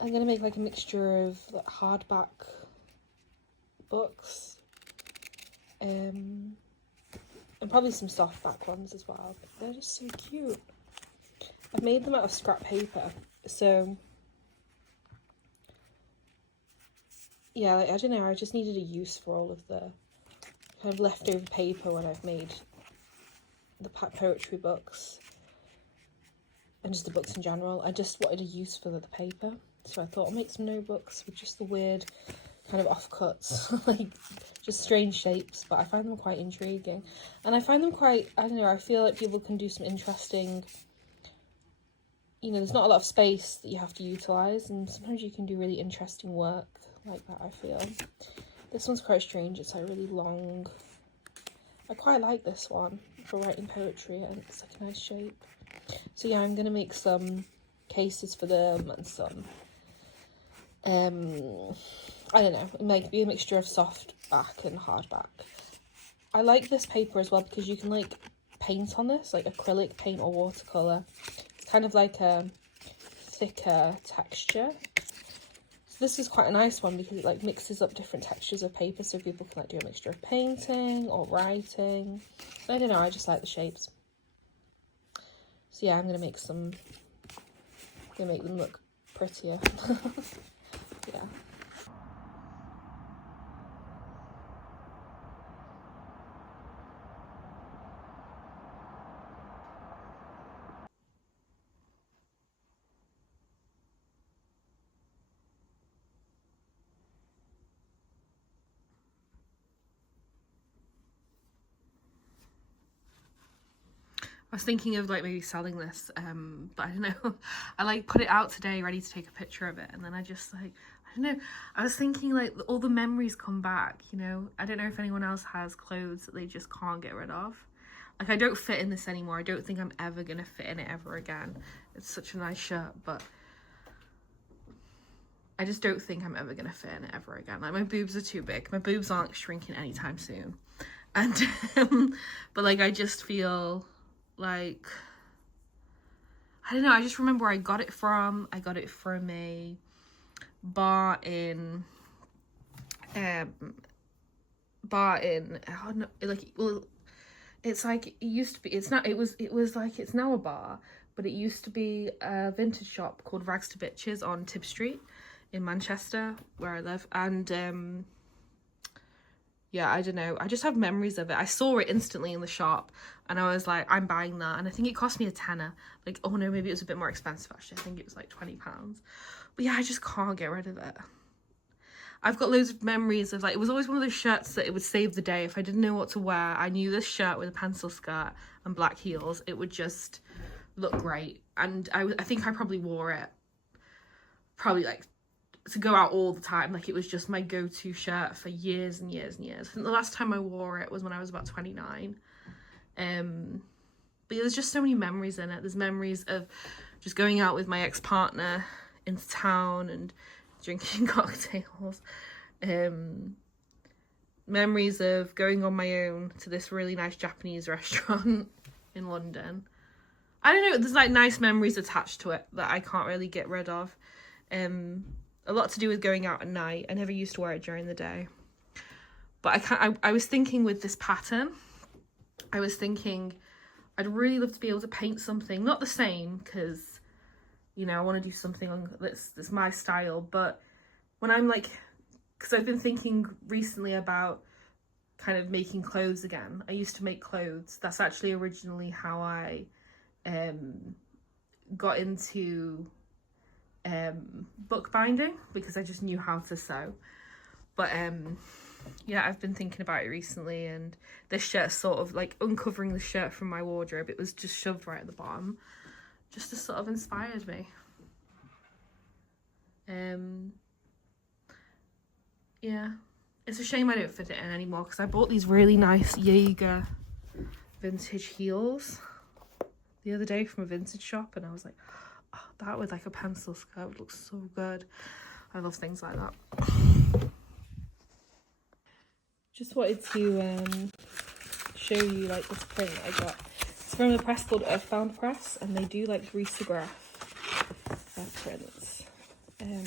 I'm gonna make like a mixture of like hardback books, and probably some softback ones as well. They're just so cute. I've made them out of scrap paper, so yeah, like, I don't know, I just needed a use for all of the kind of leftover paper when I've made the poetry books and just the books in general. I just wanted a use for the paper, so I thought I'll make some notebooks with just the weird kind of offcuts, like just strange shapes, but I find them quite intriguing, and I find them quite, I don't know, I feel like people can do some interesting, you know, there's not a lot of space that you have to utilise, and sometimes you can do really interesting work like that, I feel. This one's quite strange, it's like really long. I quite like this one for writing poetry, and it's like a nice shape. So yeah, I'm gonna make some cases for them and some I don't know, it might be a mixture of soft back and hardback. I like this paper as well because you can like paint on this, like acrylic paint or watercolour. It's kind of like a thicker texture. So this is quite a nice one because it like mixes up different textures of paper, so people can like do a mixture of painting or writing. I don't know, I just like the shapes. So yeah, I'm gonna make some, gonna make them look prettier. Yeah. I was thinking of like maybe selling this, but I don't know. I like put it out today ready to take a picture of it, and then I just like, I don't know, I was thinking like all the memories come back, you know. I don't know if anyone else has clothes that they just can't get rid of. Like I don't fit in this anymore. I don't think I'm ever gonna fit in it ever again. It's such a nice shirt, but I just don't think I'm ever gonna fit in it ever again. Like my boobs are too big. My boobs aren't shrinking anytime soon. And but like I just feel like, I don't know, I just remember where I got it from. I got it from a bar in oh no, like, well, it's like, it used to be, it's not, it was like, it's now a bar, but it used to be a vintage shop called Rags to Bitches on Tib Street in Manchester, where I live. And yeah, I don't know, I just have memories of it. I saw it instantly in the shop and I was like, I'm buying that. And I think it cost me a tenner. Like, oh no, maybe it was a bit more expensive actually. I think it was like £20. But yeah, I just can't get rid of it. I've got loads of memories of like, it was always one of those shirts that it would save the day. If I didn't know what to wear, I knew this shirt with a pencil skirt and black heels, it would just look great. And I think I probably wore it probably like to go out all the time. Like it was just my go-to shirt for years and years and years. I think the last time I wore it was when I was about 29. But yeah, there's just so many memories in it. There's memories of just going out with my ex-partner into town and drinking cocktails. Memories of going on my own to this really nice Japanese restaurant in London. I don't know, there's like nice memories attached to it that I can't really get rid of. A lot to do with going out at night. I never used to wear it during the day. But I was thinking with this pattern, I was thinking I'd really love to be able to paint something, not the same, because, you know, I want to do something that's my style. But when I'm like, because I've been thinking recently about kind of making clothes again. I used to make clothes. That's actually originally how I got into bookbinding, because I just knew how to sew. But yeah, I've been thinking about it recently, and this shirt sort of like uncovering the shirt from my wardrobe, it was just shoved right at the bottom, just to sort of inspired me. Yeah, it's a shame I don't fit it in anymore, because I bought these really nice Jaeger vintage heels the other day from a vintage shop, and I was like, oh, that with like a pencil skirt would look so good. I love things like that. Just wanted to show you like this print I got. It's from a press called Earthbound Press, and they do like risograph prints. I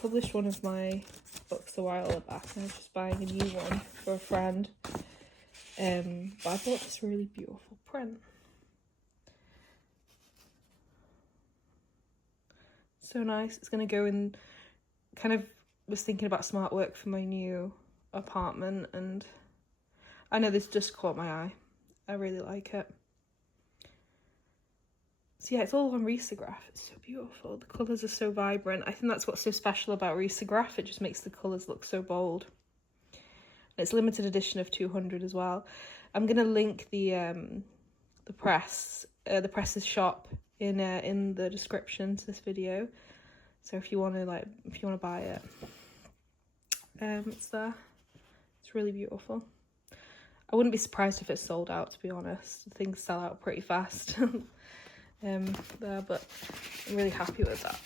published one of my books a while back and I was just buying a new one for a friend. But I bought this really beautiful print. So nice. It's going to go in, kind of was thinking about smart work for my new apartment, and I know this just caught my eye. I really like it. So yeah, it's all on risograph. It's so beautiful. The colours are so vibrant. I think that's what's so special about risograph. It just makes the colours look so bold. And it's limited edition of 200 as well. I'm going to link the press's shop in the description to this video, so if you want to buy it, it's there. It's really beautiful. I wouldn't be surprised if it's sold out, to be honest. Things sell out pretty fast there, but I'm really happy with that.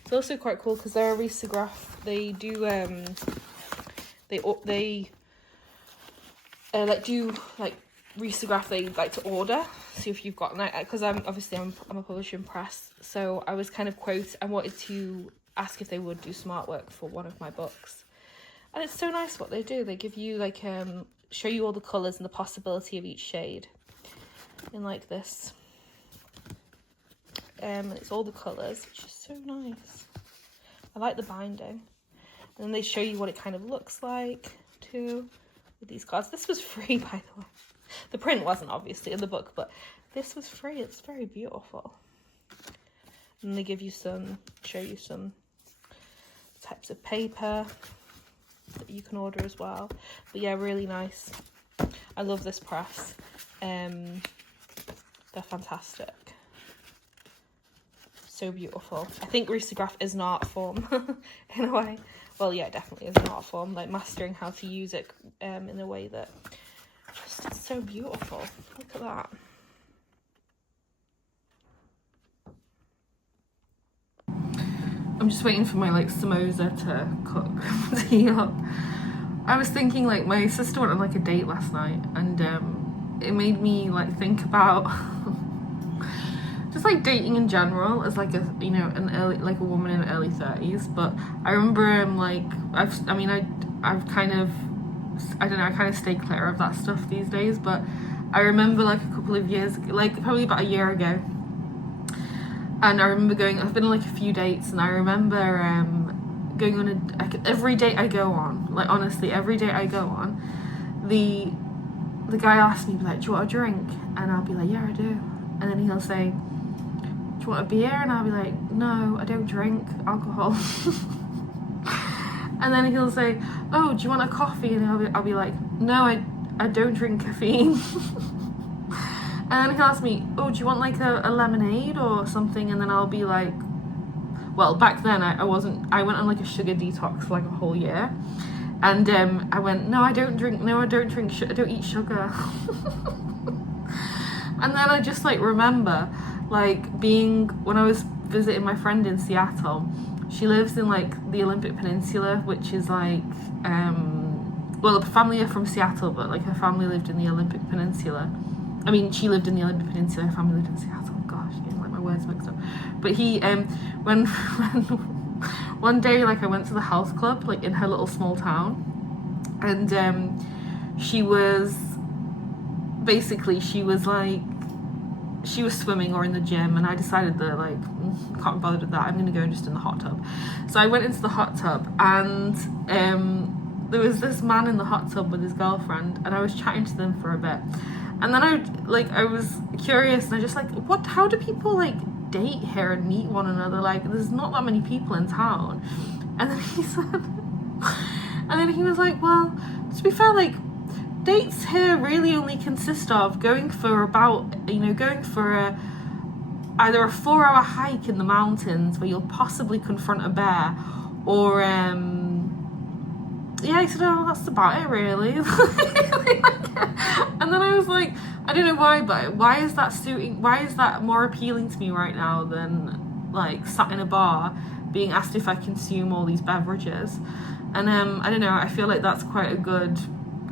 It's also quite cool because they're a risograph. They do risograph. They like to order. So if you've got, because I'm a publishing press, so I was kind of I wanted to ask if they would do smart work for one of my books, and it's so nice what they do. They give you show you all the colours and the possibility of each shade in like this, and it's all the colours, which is so nice. I like the binding, and then they show you what it kind of looks like too with these cards. This was free, by the way. The print wasn't obviously in the book, but this was free. It's very beautiful. And they give you show you some types of paper that you can order as well. But yeah, really nice. I love this press. They're fantastic. So beautiful. I think risograph is an art form in a way. Well, yeah, it definitely is an art form. Like mastering how to use it in a way that just it's so beautiful. Look at that. I'm just waiting for my samosa to cook, to heat up. I was thinking my sister went on a date last night, and it made me think about just dating in general as a a woman in her early 30s. But I remember I've kind of, I don't know, I kind of stay clear of that stuff these days, but I remember a couple of years, probably about a year ago, and I remember I've been on a few dates, and I remember going on every date I go on, honestly, every date I go on, the guy asks me, do you want a drink? And I'll be like, yeah, I do. And then he'll say, do you want a beer? And I'll be like, no, I don't drink alcohol. And then he'll say, oh, do you want a coffee? And I'll be like, no, I don't drink caffeine. And then he'll ask me, oh, do you want a lemonade or something? And then I'll be like, well, back then I went on a sugar detox for a whole year. And I went, no, I don't eat sugar. And then I just remember when I was visiting my friend in Seattle. She lives in the Olympic Peninsula, which is well, the family are from Seattle, but her family lived in the Olympic Peninsula. I mean, she lived in the Olympic Peninsula, her family lived in Seattle. Gosh, getting my words mixed up. But he when one day I went to the health club in her little small town, and she was swimming or in the gym, and I decided that can't be bothered with that, I'm gonna go just in the hot tub. So I went into the hot tub, and there was this man in the hot tub with his girlfriend, and I was chatting to them for a bit, and then I was curious, and I just how do people date here and meet one another? There's not that many people in town. And then he said, and then he was like, well, to be fair, dates here really only consist of going for either a 4-hour hike in the mountains where you'll possibly confront a bear, or yeah, he said, oh, that's about it really. And then I was like, I don't know why, but why is that more appealing to me right now than sat in a bar being asked if I consume all these beverages? And I don't know, I feel that's quite a good,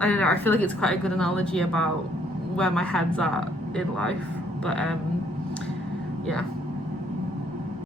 I feel it's quite a good analogy about where my head's at in life. But yeah,